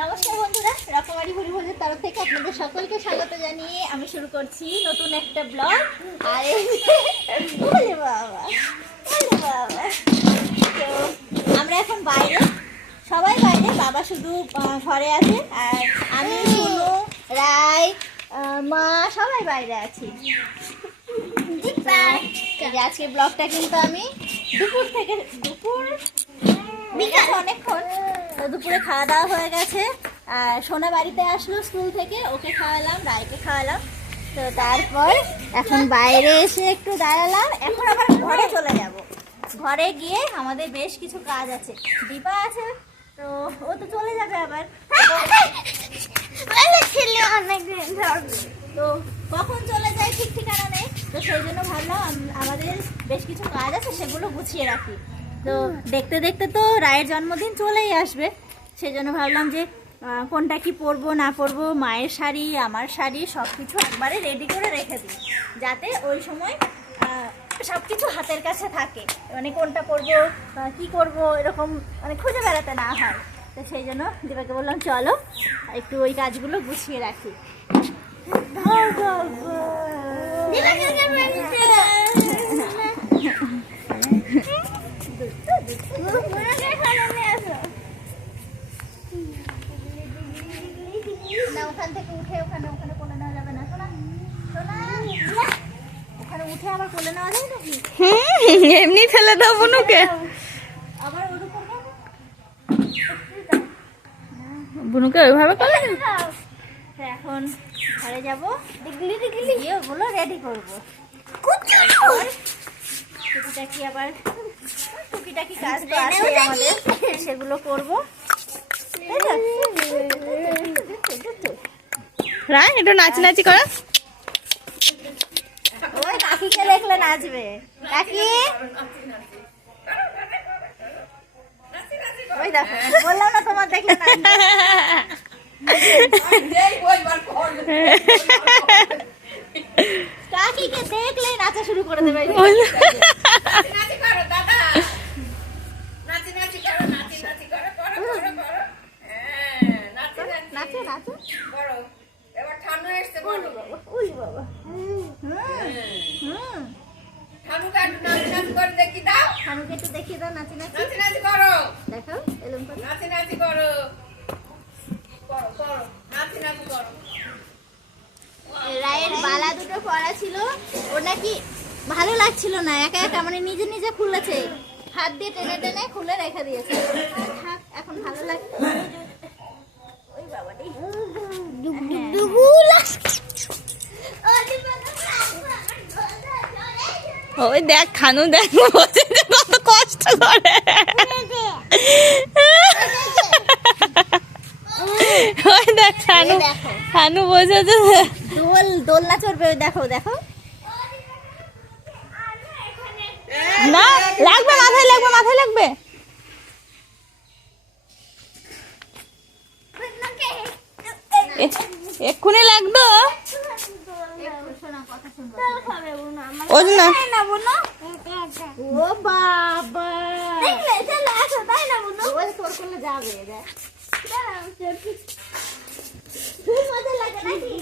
নমস্কার বন্ধুরা, রকমারি হরিভোজের তরফ থেকে আপনাদের সকলকে স্বাগত জানিয়ে আমি শুরু করছি নতুন একটা ব্লগ। আর বাবা বাবা। তো আমরা এখন বাইরে, সবাই বাইরে, বাবা শুধু ঘরে আছে, আর আমি, শুনু রায় মা, সবাই বাইরে আছি। আজকে ব্লগটা কিন্তু আমি দুপুর থেকে দুপুর বিকাল। অনেকক্ষণ। দুপুরে খাওয়া দাওয়া হয়ে গেছে। আর সোনা বাড়িতে আসলো স্কুল থেকে ওকে খাওয়ালাম রায়কে খাওয়ালাম। তো তারপর এখন বাইরে এসে একটু দাঁড়ালাম। এখন আবার ঘরে চলে যাব। ঘরে গিয়ে আমাদের বেশ কিছু কাজ আছে। দীপা আছে তো ও তো চলে যাবে আবার। তো কখন চলে যায় ঠিক ঠিকানা নেই তো সেই জন্য ভাবলাম, আমাদের বেশ কিছু কাজ আছে, সেগুলো গুছিয়ে রাখি। তো দেখতে দেখতে তো রায়ের জন্মদিন চলেই আসবে। সেই জন্য ভাবলাম যে কোনটা কি পরবো, না পরবো, মায়ের শাড়ি, আমার শাড়ি সব কিছু একবারে রেডি করে রেখে দিই। যাতে ওই সময় সব কিছু হাতের কাছে থাকে। মানে কোনটা পরবো কি করব, এরকম মানে খুঁজে বেড়াতে না হয়। তো সেই জন্য দীপাকে বললাম, চলো, একটু ওই কাজগুলো গুছিয়ে রাখি। না ওখান থেকে উঠে ওখানে ওখানে কোলে নেওয়া যাবে না। ওখানে উঠে আবার কোলে নেওয়া যায় নাকি? এমনি ফেলে দাও বুনুকে। আবার? বুনুকে ওইভাবে করলে তো এখন ঘরে যাব। গিয়ে ওগুলো রেডি করব। টুকিটাকি আবার টুকিটাকি কাজ তো আছে আমাদের সেগুলো করব। রায় একটু নাচি নাচি করো। ওই কাকিকে দেখলে নাচবে। কাকি? ওই দেখো বললাম না তোমার দেখলে নাচবে। কাকিকে দেখলেই নাচা শুরু করে দেবে। নাচো নাচো। দেখিয়ে দাও নাচি নাচি। দেখাও এলুম করে। রায়ের বালা দুটো পরা ছিল ও নাকি ভালো লাগছিল না একা একা মানে নিজে নিজে খুলেছে। হাত দিয়ে টেনে টেনে খুলে রেখে দিয়েছে। থাক এখন ভালো লাগছে। ওই বাবাটি। ওই দেখ খানু দেখ কত কষ্ট করে ওই দেখো। খানু বসেছে দোল দোলনা চড়বে দেখো দেখো। না লাগবে মাথায় লাগবে মাথায় লাগবে। এক্ষুনি শুনব ওই না ও বাবা দেখলে চলে আসো তাই না বুনু ওই তোর করলে যাবে দেখ খুব মজা লাগে নাকি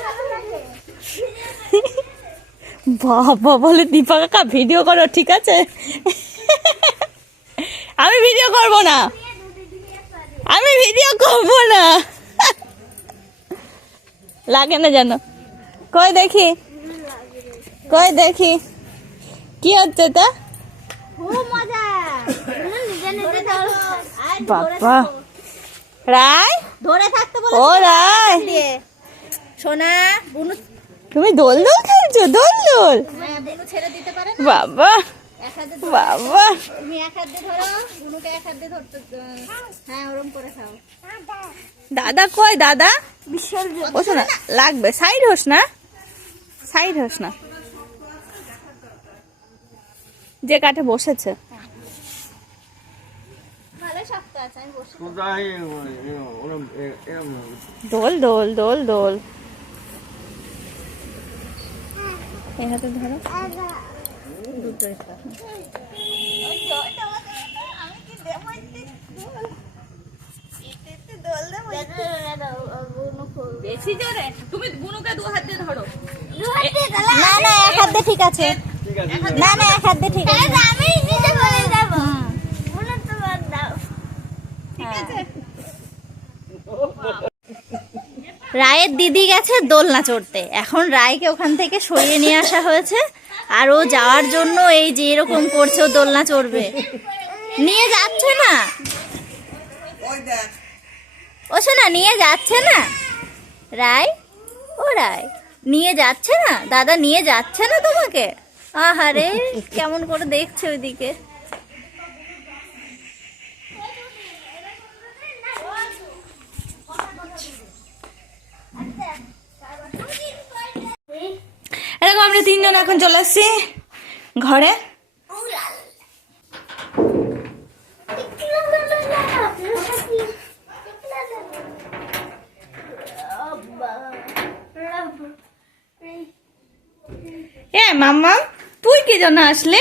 ভালো লাগে বাবা বলে দীপা কাকা ভিডিও করো ঠিক আছে? আমি ভিডিও করব না। আমি ভিডিও করব না। লাগে না জানো কই দেখি? কই দেখি? কি হচ্ছে তা বাবা। রায়? ধরে থাকতে বলে ও রায়। সোনা বুনু তুমি দোল দোল খেলছো? দোল দোল ছেড়ে দিতে পারে বাবা এক হাতে ধরো। বাবা। তুমি এক হাত দিয়ে ধরো বুনুকে এক হাত দিয়ে ধরতে হ্যাঁ ওরম করে খাও দাদা কই দাদা? বিসর্জন ও শোনা লাগবে। সাইড হোস না? সাইড হোস না। যে কাঠে বসেছে। দোল দোল দোল দোল। এই হাতে ধরো। বেশি জোরে? তুমি বুনুকে দু হাত দিয়ে ধরো। না না এক হাত দিয়ে ঠিক আছে। ঠিক আছে না না এক হাত দিয়ে ঠিক আছে। আমি নিচে চলে যাব মনে তো বাদ দাও। রায়ের দিদি গেছে দোলনা চড়তে। এখন রায়কে ওখান থেকে সরিয়ে নিয়ে আসা হয়েছে। আর ও যাওয়ার জন্য এই যে এরকম করছে, ও দোলনা চড়বে। নিয়ে যাচ্ছে না? ও শোনা, নিয়ে যাচ্ছে না? রায়? ও রায়, নিয়ে যাচ্ছে না? দাদা, নিয়ে যাচ্ছে না তোমাকে? আহারে, কেমন করে দেখছে ওইদিকে? এরকম আমরা তিনজন এখন চলে আসছি ঘরে। এ মাম্মা তুই কি জন্য আসলে?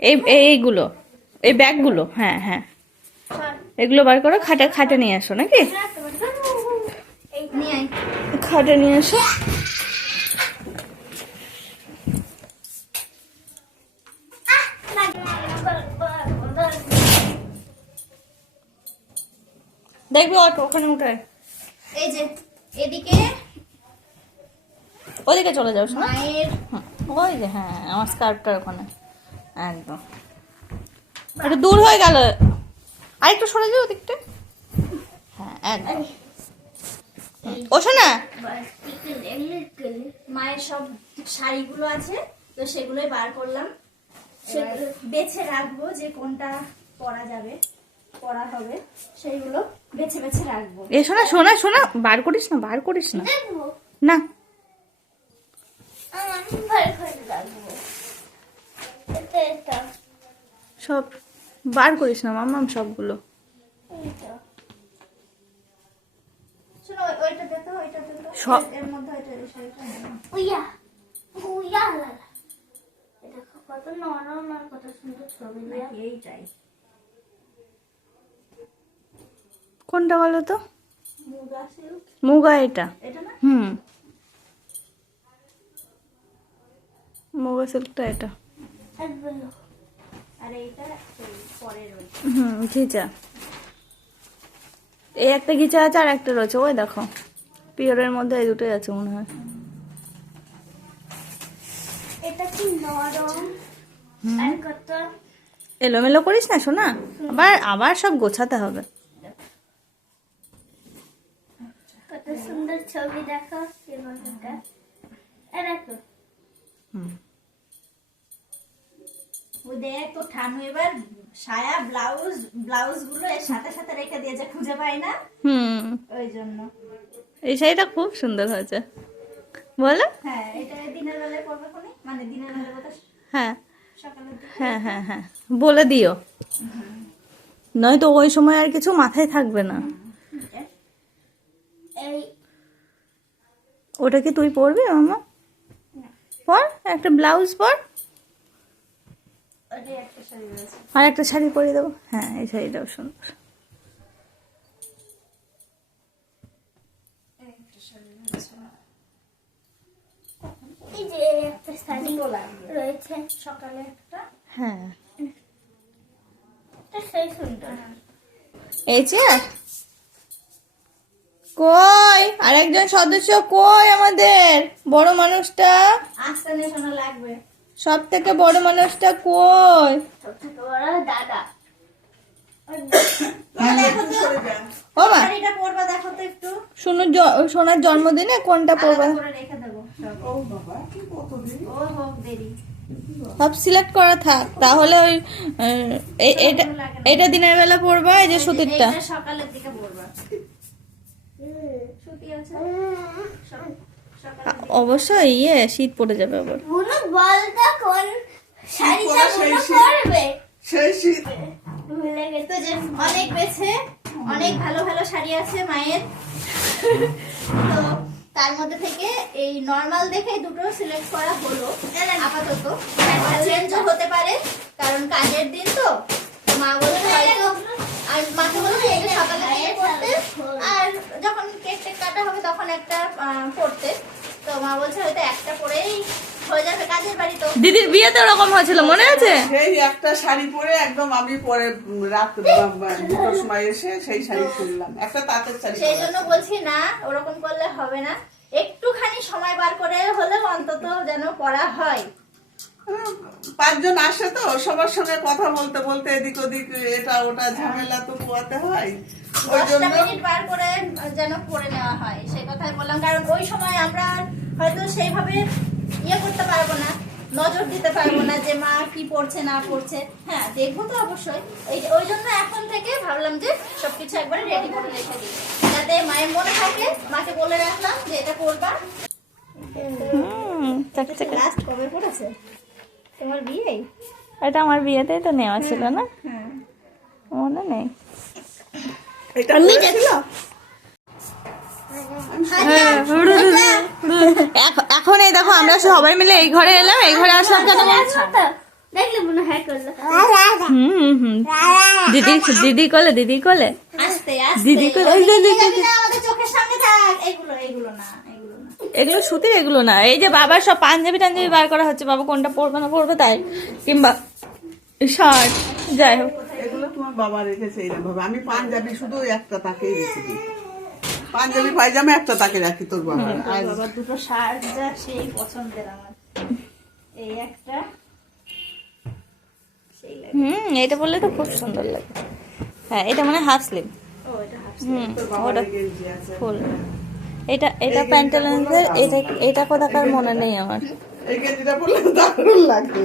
এই এই- এইগুলো এই ব্যাগগুলো হ্যাঁ হ্যাঁ। এগুলো বার করো খাটে খাটে নিয়ে আসো নাকি? আয়। খাটে নিয়ে আসো দেখবি অটো ওখানে উঠে। এই যে এদিকে ওদিকে চলে যাও শোনা। ওই যে হ্যাঁ আমার স্কার্ফটার ওখানে। একদম। একটু দূর হয়ে গেল। আর একটু সরে যাও ওদিকটা। হ্যাঁ একদম। ও শোনা মায়ের সব শাড়িগুলো আছে তো সেগুলোই বার করলাম। বেছে রাখব যে কোনটা পরা যাবে পরা হবে সেইগুলো বেছে বেছে রাখব। এ শোনা শোনা শোনা বার করিস না বার করিস না। না। সব বার করিস না মাম্মাম সবগুলো। কোনটা বলো তো? মুগা এটা। হুম। মুগা সিল্কটা এটা। আর বলো আর এইটা এই হুম একটা ঘিচা আছে আর একটা রয়েছে ওই দেখো। পিওরের মধ্যে এই দুটোই আছে মনে হয়। এটা কি নরম? আর কত? এলোমেলো করিস না শোনা। আবার আবার সব গোছাতে হবে। কত সুন্দর ছবি দেখো ওই তো ঠানু এবার সায়া ব্লাউজ ব্লাউজগুলো এর সাথে সাথে রেখে দিয়েছে খুঁজে পাই না। হুম। ওই জন্য। এই শাড়িটা খুব সুন্দর হয়েছে। বলো। হ্যাঁ এটা দিনের বেলায় পরবে কোনে মানে দিনের বেলা কথা হ্যাঁ। হ্যাঁ হ্যাঁ হ্যাঁ। বলে দিও। নয়তো ওই সময় আর কিছু মাথায় থাকবে না। ওটা কি তুই পরবি মামা? পর? একটা ব্লাউজ পর ওটাই একটা শাড়ি রয়েছে আর একটা শাড়ি পরিয়ে দেবো? হ্যাঁ এই শাড়িটাও সুন্দর। হ্যাঁ। এই চেয়ার? কই? আরেকজন সদস্য কই আমাদের? বড় মানুষটা? আস্তে নিয়ে শোনা লাগবে। সব থেকে বড় মানুষটা কই? একটু। সোনুর জন্মদিনে কোনটা দেবো। সব। সিলেক্ট করা থাক। তাহলে ওই এটা এটা দিনের বেলা পরবা এই যে সুতিরটা। সকালের দিকে সুতি আছে? অবশ্যই ইয়ে শীত পড়ে যাবে আবার। কোন শাড়িটা পরবে? সেই শীত। ভুলে গেছে যে অনেক বেছে অনেক ভালো ভালো শাড়ি আছে মায়ের। তো তার মধ্যে থেকে এই নর্মাল দেখে দুটো সিলেক্ট করা হলো। আপাতত। চেঞ্জও হতে পারে কারণ কাজের দিন তো তো মা বলছে হয়তো আর মাকে বলেছে এটা সকালে থেকে পড়তে আর যখন কেক টেক কাটা হবে তখন একটা পড়তে তো মা বলছে হয়তো একটা পরেই হয়ে যাবে কাজের বাড়ি তো। দিদির বিয়েতে ওরকম হয়েছিল মনে আছে? সেই একটা শাড়ি পরে একদম আমি পরে রাত দুটোর সময় এসে সেই শাড়ি খুললাম। একটা তাঁতের শাড়ি সেই জন্য বলছি না ওরকম করলে হবে না। একটুখানি সময় বার করে হলেও অন্তত যেন পড়া হয়। পাঁচজন আসে তো সবার সঙ্গে কথা বলতে বলতে এদিক ওদিক এটা ওটা ঝামেলা তো পোয়াতে হয়। ওই জন্য মিনিট বার করে যেন পড়ে নেওয়া হয় সেই কথাই বললাম। কারণ ওই সময় আমরা হয়তো সেইভাবে ইয়ে করতে পারব না নজর দিতে পারব না যে মা কি পড়ছে না পড়ছে। হ্যাঁ দেখব তো অবশ্যই। এই ওই জন্য এখন থেকে ভাবলাম যে সবকিছু একবারে রেডি করে রেখে দিই। যাতে মায়ের মনে থাকে মাকে বলে রাখলাম যে এটা করবা। লাস্ট কবে পড়েছে? তোমার বিয়ে? এটা আমার বিয়েতেই তো নেওয়া ছিল না? হ্যাঁ মনে নেই। এটা পরেছিল? এখন এই দেখো আমরা সবাই মিলে এই ঘরে এলাম এই ঘরে আসলাম কেন বলছো? দেখলে হয় করল। হুম হুম। হুম দিদি দিদি কোলে? দিদি কোলে দিদি আমাদের চোখের সামনে থাক। এগুলো এগুলো না। এগুলো সুতির এগুলো না। এই যে বাবার সব পাঞ্জাবি টাঞ্জাবি বার করা হচ্ছে বাবা কোনটা পরবে না পরবে তাই। কিংবা শার্ট যাই হোক। এগুলো তোমার বাবা রেখেছে আমি পাঞ্জাবি শুধু একটা তাকেই রেখে দিই পাঞ্জাবি পায়জামা একটা তাকে রাখি তোর বাবা আর বাবার দুটো শার্ট যা সেই পছন্দের আমার। এই একটা হুম এটা বললে তো খুব সুন্দর লাগে। হ্যাঁ এটা মানে হাফ স্লিভ ও এটা হাফ হুম ওটা ফুল। এটা এটা প্যান্টালুন্সের এটা এটা কোথাকার মনে নেই আমার। এই গেঞ্জিটা পরলে দারুণ লাগে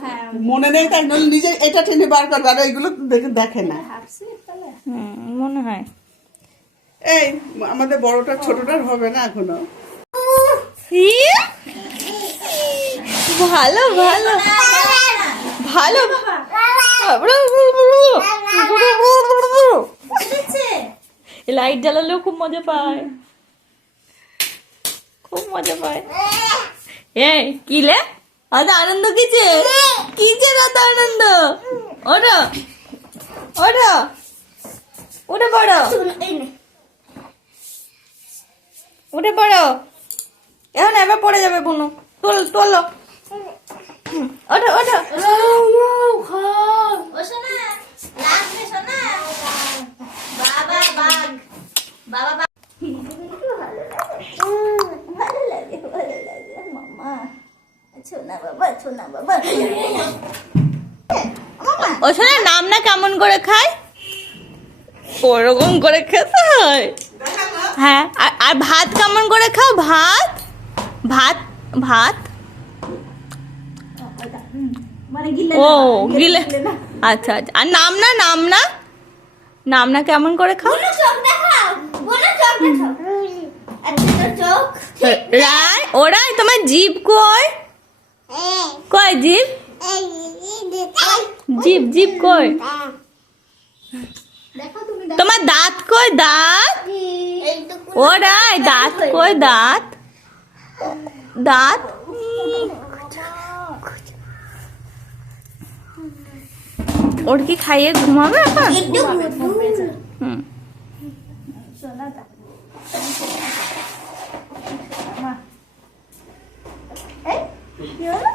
হ্যাঁ। মনে নেই তাই নইলে নিজে এটা টেনে বার করবে আর এইগুলো দেখে দেখে না। মনে হয়। এই আমাদের বড়টা ছোটটার হবে না এখনও! ভালো ভালো। ভালো। লাইট জ্বালালেও খুব মজা পায়। খুব মজা পায়। এই কিলে অত আনন্দ কিছে কিছে অত আনন্দ? ওটা ওটা উঠে পড়ো। উঠে পড়ো। এখন এবার পড়ে যাবে বুনু তোল, তোলো। ওঠো ওঠো। বাবা বাঘ। বাবা বাঘ। ভালো লাগে ভালো লাগে মামা ছোনা বাবা ছোনা বাবা ও শোনা নাম না কেমন করে খায়? ওরকম করে খেতে হয়? হ্যাঁ আর আর ভাত কেমন করে খাও? ভাত? ভাত? ভাত? মানে ও গিলে আচ্ছা আচ্ছা। আর নাম না নাম না? নাম না কেমন করে খাও? চোখ দেখাও বলো চোখ দেখাও। একটা চোখ। রায় ওরাই তোমার জিভ কই? কই জিভ জিভ জিভ কই? তোমার দাঁত কই দাঁত? ওরাই দাঁত কই দাঁত? দাঁত? ওর কি খাইয়ে ঘুমাবে এখন? হুম। শোনা এই কি হলো?